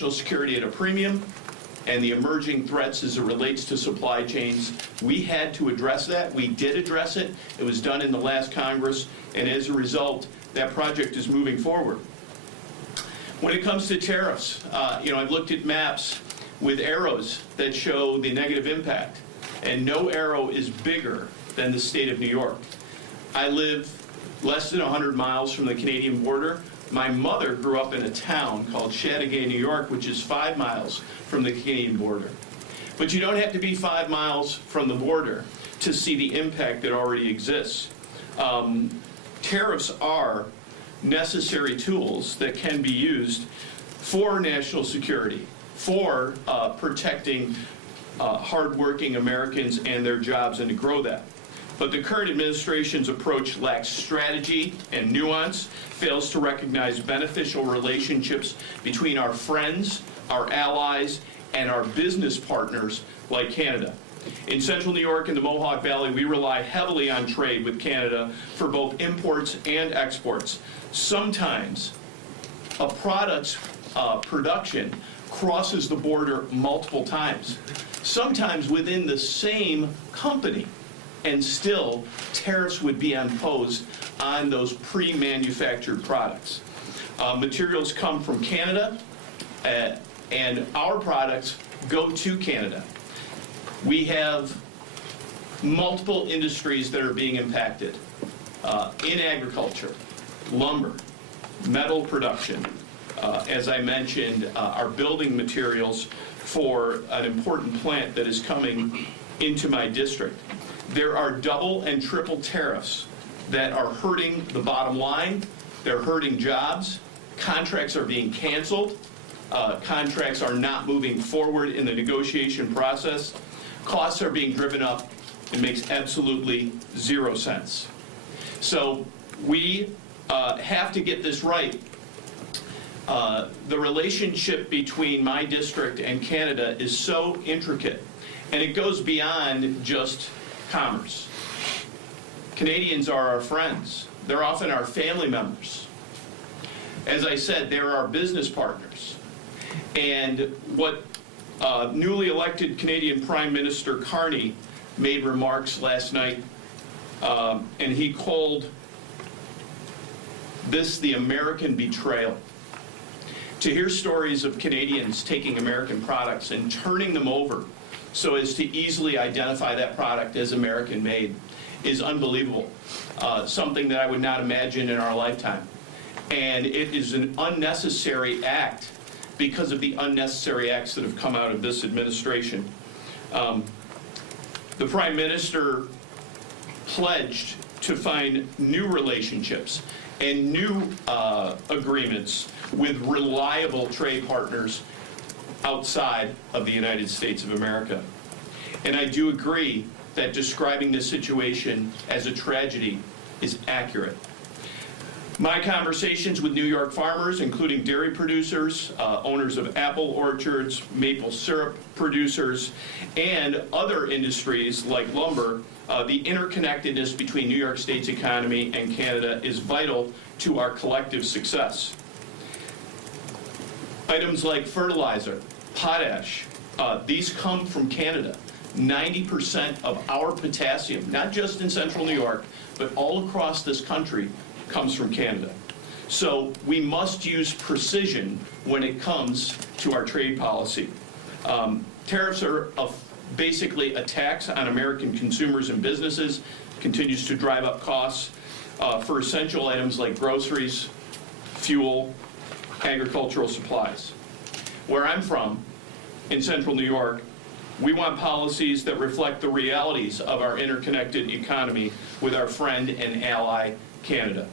national security at a premium and the emerging threats as it relates to supply chains. We had to address that. We did address it. It was done in the last Congress, and as a result, that project is moving forward. When it comes to tariffs, I've looked at maps with arrows that show the negative impact, and no arrow is bigger than the state of New York. I live less than 100 miles from the Canadian border. My mother grew up in a town called Chateauguay, New York, which is 5 miles from the Canadian border. But you don't have to be 5 miles from the border to see the impact that already exists. Tariffs are necessary tools that can be used for national security, for protecting hardworking Americans and their jobs, and to grow that. But the current administration's approach lacks strategy and nuance, fails to recognize beneficial relationships between our friends, our allies, and our business partners like Canada. In Central New York and the Mohawk Valley, we rely heavily on trade with Canada for both imports and exports. Sometimes a product's production crosses the border multiple times, sometimes within the same company, and still tariffs would be imposed on those pre-manufactured products. Materials come from Canada, and our products go to Canada. We have multiple industries that are being impacted in agriculture, lumber, metal production, as I mentioned, our building materials for an important plant that is coming into my district. There are double and triple tariffs that are hurting the bottom line. They're hurting jobs. Contracts are being canceled. Contracts are not moving forward in the negotiation process. Costs are being driven up. It makes absolutely 0 sense. So we have to get this right. The relationship between my district and Canada is so intricate, and it goes beyond just commerce. Canadians are our friends. They're often our family members. As I said, they're our business partners. And what newly elected Canadian Prime Minister Carney made remarks last night, and he called this the American betrayal. To hear stories of Canadians taking American products and turning them over so as to easily identify that product as American-made is unbelievable, something that I would not imagine in our lifetime. And it is an unnecessary act because of the unnecessary acts that have come out of this administration. The Prime Minister pledged to find new relationships and new agreements with reliable trade partners outside of the United States of America. And I do agree that describing this situation as a tragedy is accurate. My conversations with New York farmers, including dairy producers, owners of apple orchards, maple syrup producers, and other industries like lumber, the interconnectedness between New York State's economy and Canada is vital to our collective success. Items like fertilizer, potash, these come from Canada. 90% of our potassium, not just in Central New York, but all across this country, comes from Canada. So we must use precision when it comes to our trade policy. Tariffs are basically a tax on American consumers and businesses, continues to drive up costs for essential items like groceries, fuel, agricultural supplies. Where I'm from, in Central New York, we want policies that reflect the realities of our interconnected economy with our friend and ally, Canada.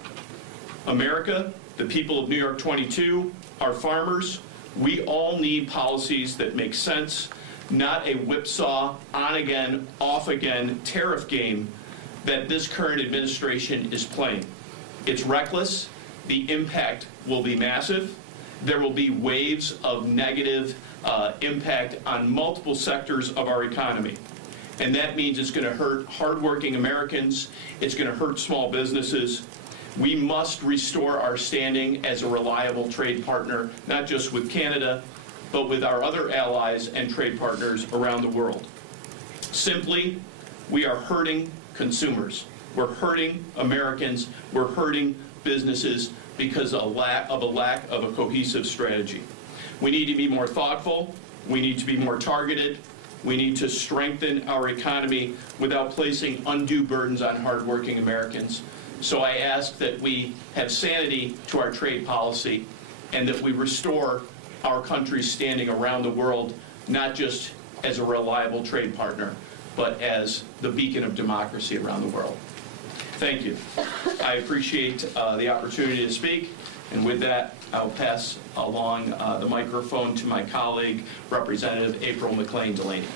America, the people of New York 22, our farmers, we all need policies that make sense, not a whipsaw, on again, off again tariff game that this current administration is playing. It's reckless. The impact will be massive. There will be waves of negative impact on multiple sectors of our economy. And that means it's going to hurt hardworking Americans. It's going to hurt small businesses. We must restore our standing as a reliable trade partner, not just with Canada, but with our other allies and trade partners around the world. Simply, we are hurting consumers. We're hurting Americans. We're hurting businesses because of a lack of a cohesive strategy. We need to be more thoughtful. We need to be more targeted. We need to strengthen our economy without placing undue burdens on hardworking Americans. So I ask that we have sanity to our trade policy and that we restore our country's standing around the world, not just as a reliable trade partner, but as the beacon of democracy around the world. Thank you. I appreciate the opportunity to speak, and with that, I'll pass along the microphone to my colleague, Representative April McLean Delaney.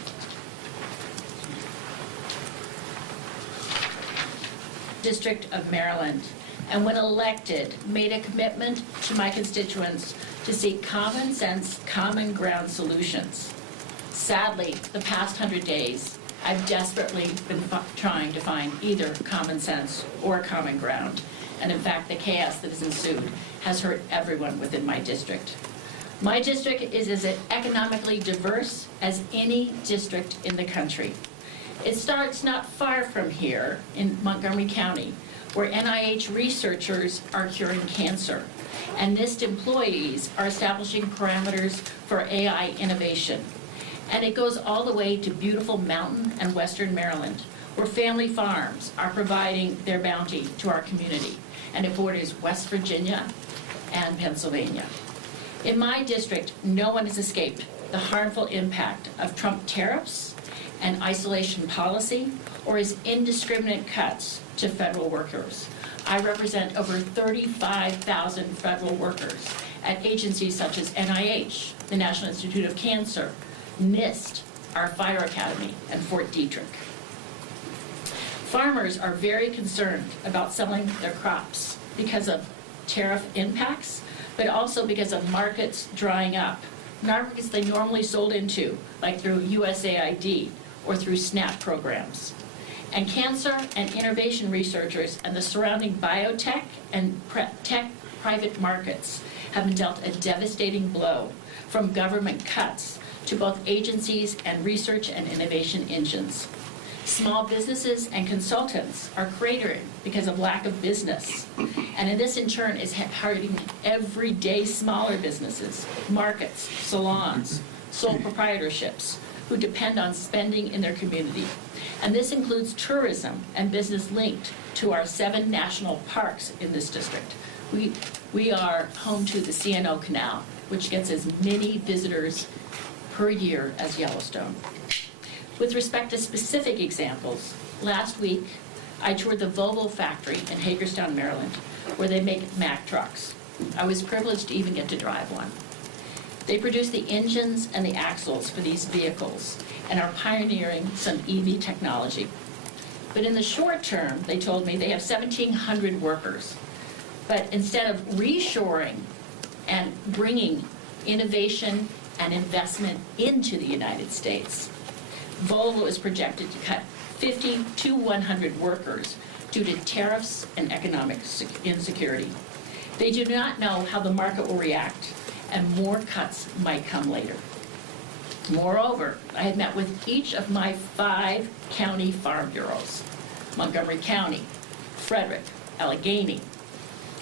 District of Maryland, and when elected, made a commitment to my constituents to seek common sense, common ground solutions. Sadly, the past 100 days, I've desperately been trying to find either common sense or common ground, and in fact, the chaos that has ensued has hurt everyone within my district. My district is as economically diverse as any district in the country. It starts not far from here in Montgomery County, where NIH researchers are curing cancer, and NIST employees are establishing parameters for AI innovation. And it goes all the way to beautiful Mountain and Western Maryland, where family farms are providing their bounty to our community, and it borders West Virginia and Pennsylvania. In my district, no one has escaped the harmful impact of Trump tariffs and isolation policy, or his indiscriminate cuts to federal workers. I represent over 35,000 federal workers at agencies such as NIH, the National Institute of Cancer, NIST, our Fire Academy, and Fort Detrick. Farmers are very concerned about selling their crops because of tariff impacts, but also because of markets drying up. Markets they normally sold into, like through USAID or through SNAP programs. And cancer and innovation researchers and the surrounding biotech and tech private markets have been dealt a devastating blow from government cuts to both agencies and research and innovation engines. Small businesses and consultants are cratering because of lack of business. And this in turn is hurting everyday smaller businesses, markets, salons, sole proprietorships, who depend on spending in their community. And this includes tourism and business linked to our 7 national parks in this district. We are home to the C&O Canal, which gets as many visitors per year as Yellowstone. With respect to specific examples, last week I toured the Volvo factory in Hagerstown, Maryland, where they make Mack trucks. I was privileged to even get to drive one. They produce the engines and the axles for these vehicles and are pioneering some EV technology. But in the short term, they told me they have 1,700 workers. But instead of reshoring and bringing innovation and investment into the United States, Volvo is projected to cut 50 to 100 workers due to tariffs and economic insecurity. They do not know how the market will react, and more cuts might come later. Moreover, I had met with each of my 5 county farm bureaus: Montgomery County, Frederick, Allegheny,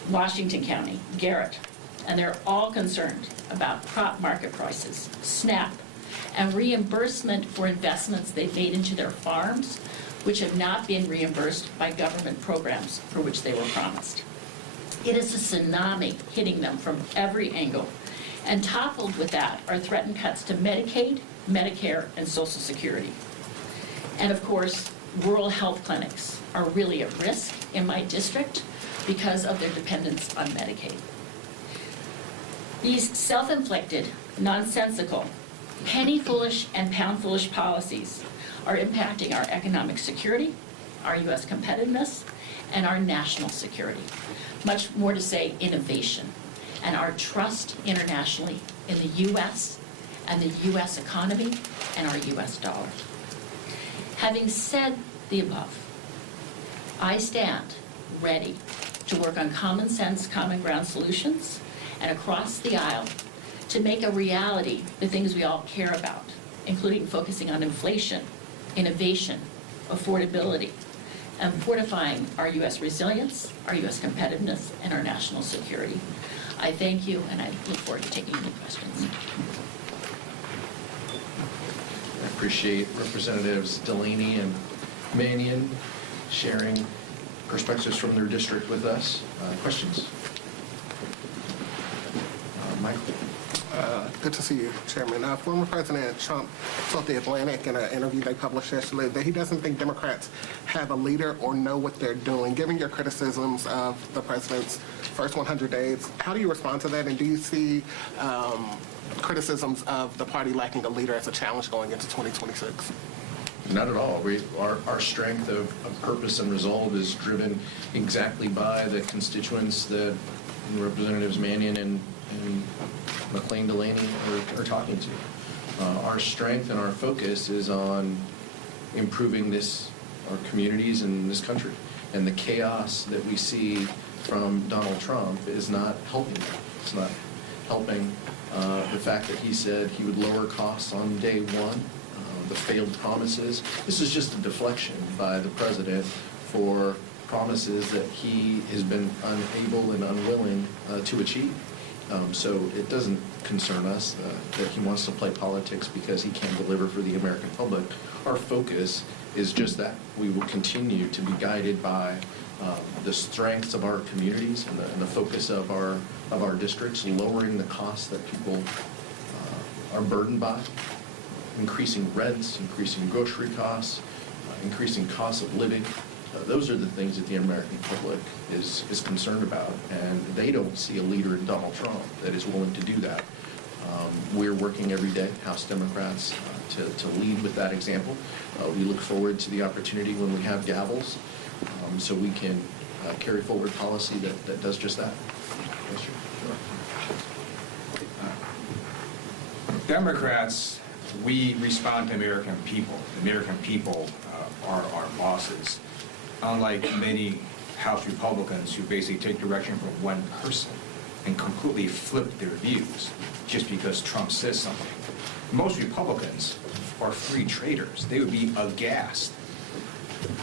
Washington County, Garrett, and they're all concerned about crop market prices, SNAP, and reimbursement for investments they've made into their farms, which have not been reimbursed by government programs for which they were promised. It is a tsunami hitting them from every angle, and toppled with that are threatened cuts to Medicaid, Medicare, and Social Security. And of course, rural health clinics are really at risk in my district because of their dependence on Medicaid. These self-inflicted, nonsensical, penny-foolish and pound-foolish policies are impacting our economic security, our U.S. competitiveness, and our national security. Much more to say, innovation, and our trust internationally in the U.S. and the U.S. economy and our U.S. dollar. Having said the above, I stand ready to work on common sense, common ground solutions, and across the aisle to make a reality the things we all care about, including focusing on inflation, innovation, affordability, and fortifying our U.S. resilience, our U.S. competitiveness, and our national security. I thank you, and I look forward to taking any questions. I appreciate Representatives Delaney and Mannion sharing perspectives from their district with us. Questions? Michael? Good to see you, Chairman. Former President Trump told The Atlantic in an interview they published yesterday that he doesn't think Democrats have a leader or know what they're doing. Given your criticisms of the president's first 100 days, how do you respond to that? And do you see criticisms of the party lacking a leader as a challenge going into 2026? Not at all. Our strength of purpose and resolve is driven exactly by the constituents that Representatives Mannion and McLean Delaney are talking to. Our strength and our focus is on improving our communities in this country. And the chaos that we see from Donald Trump is not helping that. It's not helping the fact that he said he would lower costs on day one, the failed promises. This is just a deflection by the president for promises that he has been unable and unwilling to achieve. So it doesn't concern us that he wants to play politics because he can't deliver for the American public. Our focus is just that. We will continue to be guided by the strengths of our communities and the focus of our districts, lowering the costs that people are burdened by, increasing rents, increasing grocery costs, increasing costs of living. Those are the things that the American public is concerned about, and they don't see a leader in Donald Trump that is willing to do that. We're working every day, House Democrats, to lead with that example. We look forward to the opportunity when we have gavels so we can carry forward policy that does just that. Yes, sure. Democrats, we respond to American people. The American people are our bosses. Unlike many House Republicans who basically take direction from one person and completely flip their views just because Trump says something. Most Republicans are free traders. They would be aghast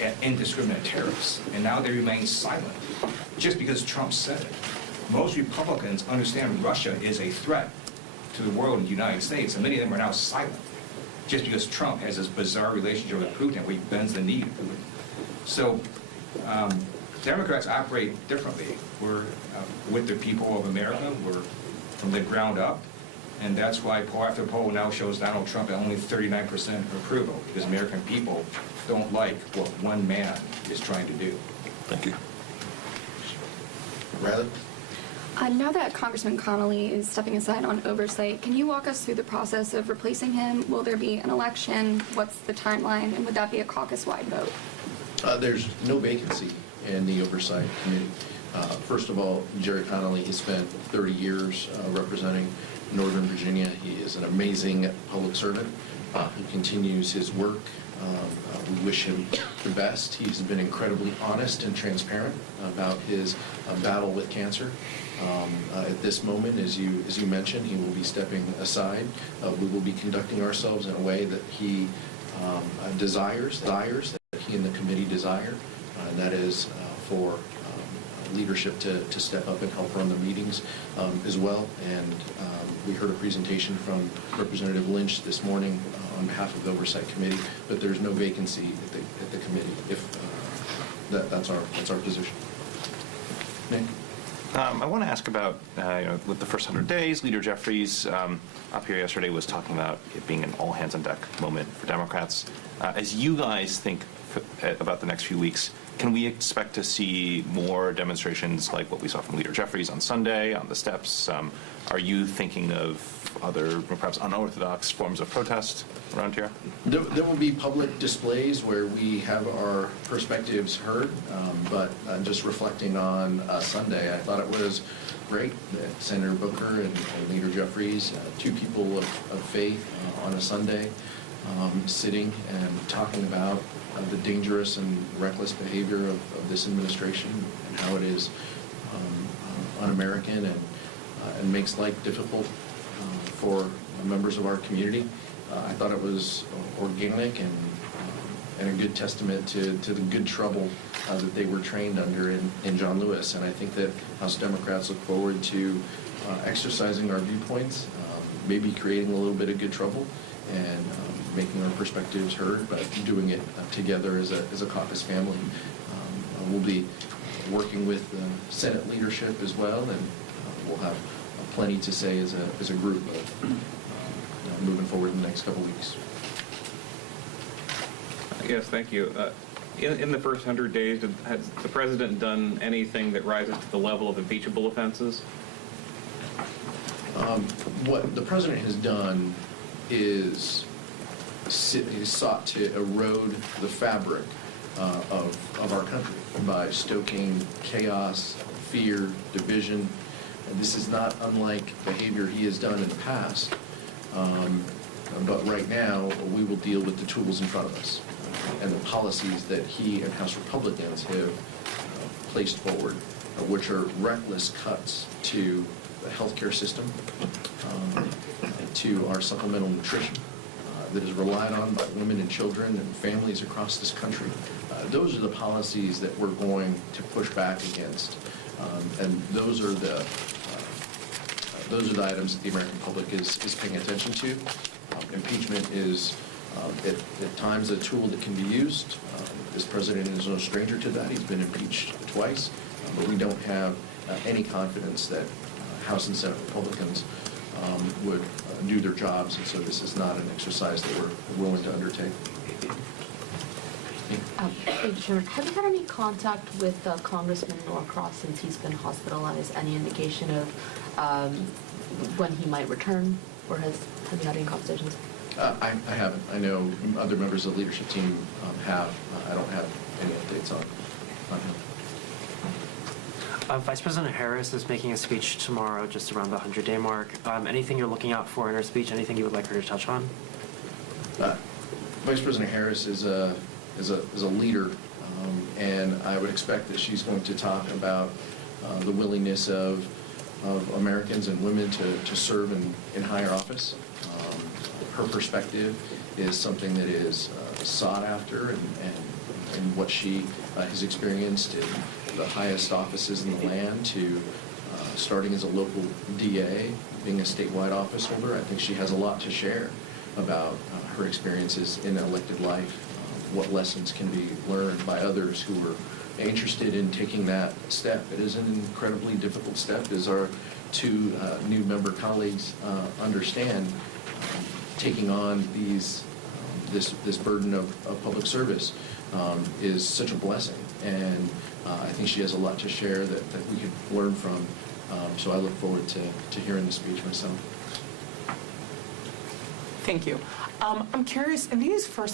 at indiscriminate tariffs, and now they remain silent just because Trump said it. Most Republicans understand Russia is a threat to the world and the United States, and many of them are now silent just because Trump has this bizarre relationship with Putin where he bends the knee to Putin. So Democrats operate differently. We're with the people of America. We're from the ground up. And that's why poll after poll now shows Donald Trump at only 39% approval, because American people don't like what one man is trying to do. Thank you. Rather? Now that Congressman Connolly is stepping aside on oversight, can you walk us through the process of replacing him? Will there be an election? What's the timeline? And would that be a caucus-wide vote? There's no vacancy in the Oversight Committee. First of all, Jerry Connolly has spent 30 years representing Northern Virginia. He is an amazing public servant. He continues his work. We wish him the best. He's been incredibly honest and transparent about his battle with cancer. At this moment, as you mentioned, he will be stepping aside. We will be conducting ourselves in a way that he desires, that he and the committee desire, and that is for leadership to step up and help run the meetings as well. And we heard a presentation from Representative Lynch this morning on behalf of the Oversight Committee, but there's no vacancy at the committee. If that's our position. Nick? I want to ask about, with the first 100 days, Leader Jeffries up here yesterday was talking about it being an all-hands-on-deck moment for Democrats. As you guys think about the next few weeks, can we expect to see more demonstrations like what we saw from Leader Jeffries on Sunday on the steps? Are you thinking of other, perhaps unorthodox forms of protest around here? There will be public displays where we have our perspectives heard, but just reflecting on Sunday, I thought it was great that Senator Booker and Leader Jeffries, two people of faith on a Sunday, sitting and talking about the dangerous and reckless behavior of this administration and how it is un-American and makes life difficult for members of our community. I thought it was organic and a good testament to the good trouble that they were trained under in John Lewis. And I think that House Democrats look forward to exercising our viewpoints, maybe creating a little bit of good trouble and making our perspectives heard, but doing it together as a caucus family. We'll be working with the Senate leadership as well, and we'll have plenty to say as a group moving forward in the next couple weeks. Yes, thank you. In the first 100 days, has the president done anything that rises to the level of impeachable offenses? What the president has done is sought to erode the fabric of our country by stoking chaos, fear, division. And this is not unlike behavior he has done in the past. But right now, we will deal with the tools in front of us and the policies that he and House Republicans have placed forward, which are reckless cuts to the healthcare system, to our supplemental nutrition that is relied on by women and children and families across this country. Those are the policies that we're going to push back against, and those are the items that the American public is paying attention to. Impeachment is at times a tool that can be used. This president is no stranger to that. He's been impeached twice, but we don't have any confidence that House and Senate Republicans would do their jobs, and so this is not an exercise that we're willing to undertake. Chairman, have you had any contact with Congressman Norcross since he's been hospitalized? Any indication of when he might return, or have you had any conversations? I haven't. I know other members of the leadership team have. I don't have any updates on him. Vice President Harris is making a speech tomorrow, just around the 100-day mark. Anything you're looking out for in her speech? Anything you would like her to touch on? Vice President Harris is a leader, and I would expect that she's going to talk about the willingness of Americans and women to serve in higher office. Her perspective is something that is sought after, and what she has experienced in the highest offices in the land to starting as a local DA, being a statewide office holder. I think she has a lot to share about her experiences in elected life, what lessons can be learned by others who are interested in taking that step. It is an incredibly difficult step, as our two new member colleagues understand. Taking on this burden of public service is such a blessing, and I think she has a lot to share that we could learn from. So I look forward to hearing the speech myself. Thank you. I'm curious, in these first